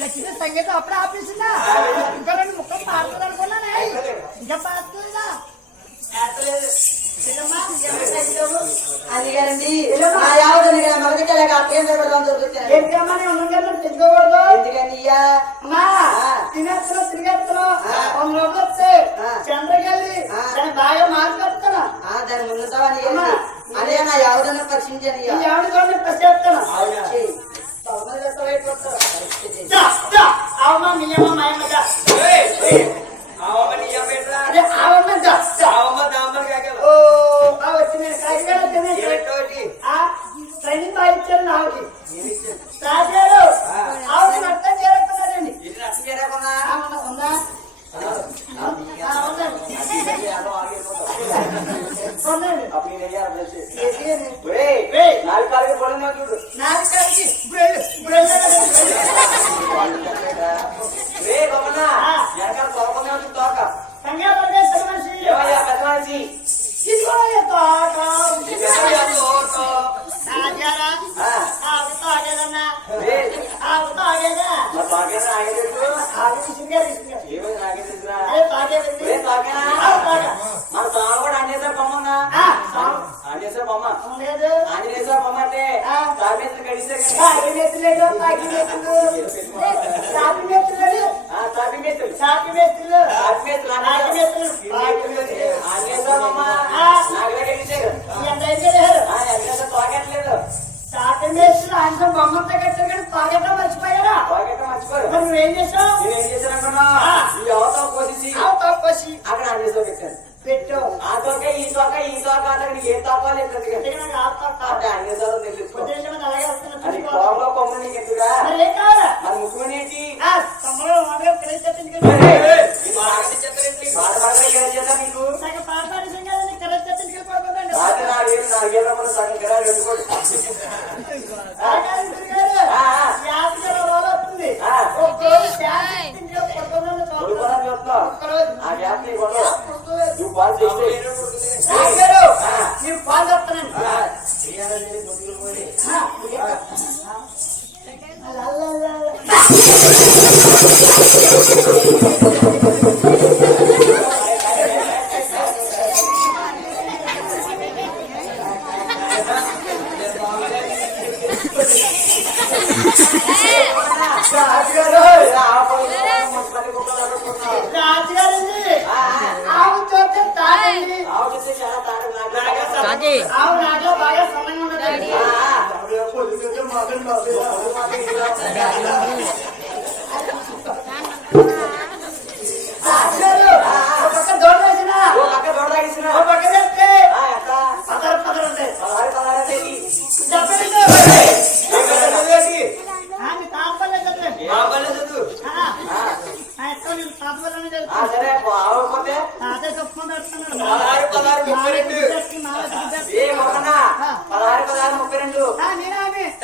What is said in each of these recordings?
లక్ష్మీ సంగీతం అప్పుడే ఆపేసిందా ఇంకా రెండు ముక్కలు పాడుతుంది అనుకున్నా ఇంకా పాడుతుందా అందుకనండి యావదని మొదటి కలగా అర్థం పెడదాం దొరుకుతుంది తెచ్చుకోకూడదు ఎందుకని తినేస్తున్నా తిరిగేస్తున్నా చంద్రకెళ్ళి బాగా మార్పు దాన్ని ముందుతావని ఎవడన్నా పరిశీలించాను ఎవరి కోసం పరిశీలిస్తాను అవునా? నియమం ఎంత ఏం చేస్తున్నా ఆయన బొమ్మంతా కట్టారు కానీ పాకెట్లో మర్చిపోయారా పాకెట్ మర్చిపోయారు మరి నువ్వేం చేసావు? నేను ఏం చేశాను అనుకున్నా ఈ అవతార పోసి అవతార పోసి అక్కడ ఆ చేసో పెట్టాను పెట్టు ఆ తోక ఈ తోక ఈ తోక అతను ఏ తోక అంటే ఆయన this is రాజీ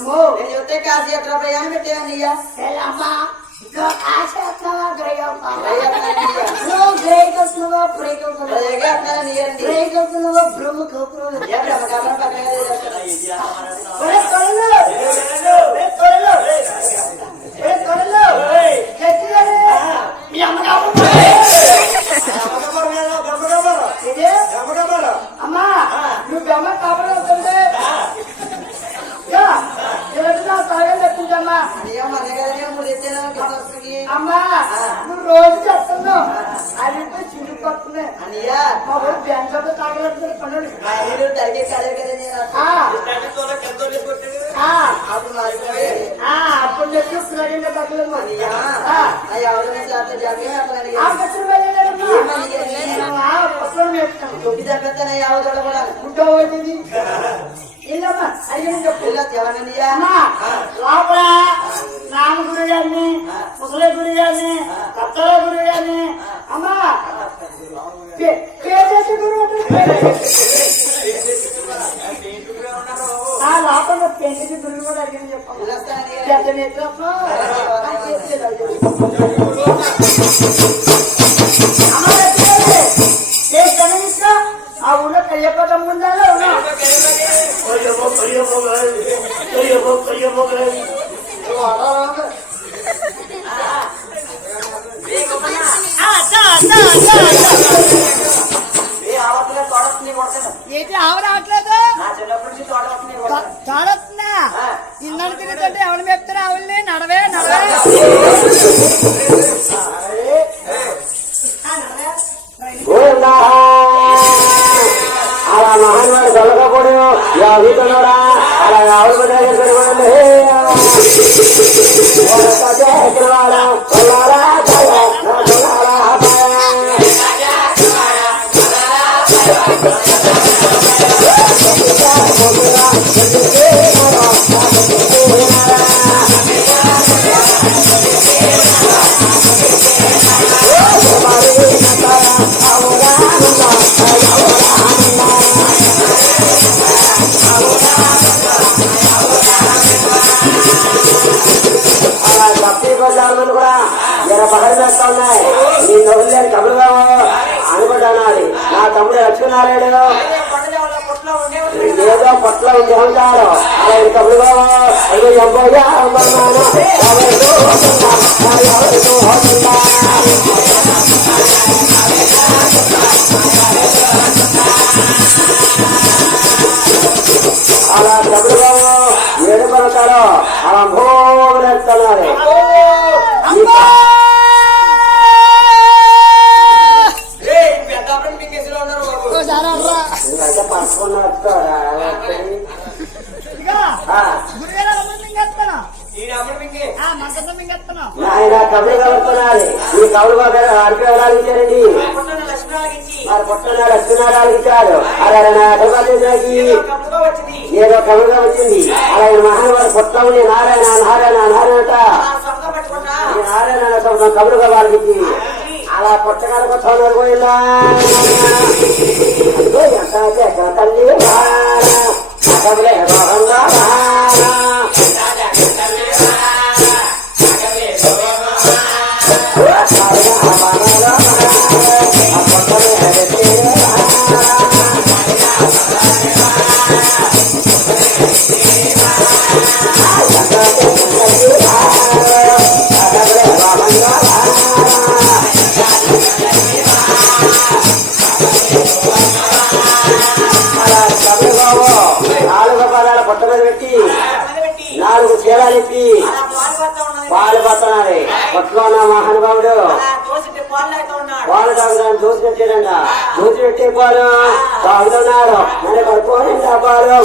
అమ్మో. నేను చూస్తే కాశీయాత్ర ప్రయాణం పెట్టేవన్నయ్యా ఎలామా ఇంకా కాశీయాత్రవా గ్రయోపా నువ్వు గ్రేకొస్తున్నావా ప్రేకొస్తున్నావు ప్రేకొస్తున్నావా బ్రహ్మ కోపురం బ్రహ్మ కాపురం పక్కన అమ్మా నువ్వు రోజు చెప్తున్నావు. అది చిరుపప్పునే అనియా. మా ఊరు బ్యాంకులో తాగలేదు పనులు. అప్పుడు చెప్పి సురగంట తగ్గలేదు అనియా ఎవరైనా చేత జాగ్రత్త తొప్పి తగ్గుతానే యావ చూడకూడదు ఉంటావు ఇల్లమ్మా అయ్యని చెప్పు. ఇలా లోపల పిల్లస్తానయ్యా పెద్ద నేత్రప్ప. అమ్మా, ఎత్తుకోండి. ఏ గమనించా? ఆ లోపల కయ్యపదం ఉండాలో కూడా అడిగింది చెప్పండి తోడొస్తుంది కొడతాను ఏంటి ఆవ రావట్లేదు నా చిన్నప్పటి నుంచి తోడొస్తుంది తిరుగుతుంటే ఎవరు మెప్తారు ఆవుల్ని నడవే నడవే. అలా మహాన్వాడు వాడు వీటున్నాడా అలా ఆవులు అలా ఉండే ఏదో పట్ల ఉండి అలా అయ్యో అమ్మన్నాను అలా ఆయన కబులు కలుపుతున్నారు ఈ కబులు ఎవరాలు ఇచ్చారండి. పుట్టిన మరి పుట్టినాడు అత్తినారాలు ఇచ్చారు. అలా నా అడగాలి కప్పుగా వచ్చింది. ఏదో కబులుగా వచ్చింది. అలా ఈ మహానుభావుడు పుట్ట ఉండి నారాయణ నారాయణ నారాయణ సొంత నారాయణ శబ్దం కబులుగా వాళ్ళకి. అలా పుట్టగాలకు అదిగో ఎంత తల్లి. కబులే రోహంగా ఉన్న మహానుభావుడు. పాలు తాగుదాన్ని చూసి పెట్టాడంట చూసి పెట్టే పాలు. తాగుతున్నారు. నన్ను పడుకోని పాలు.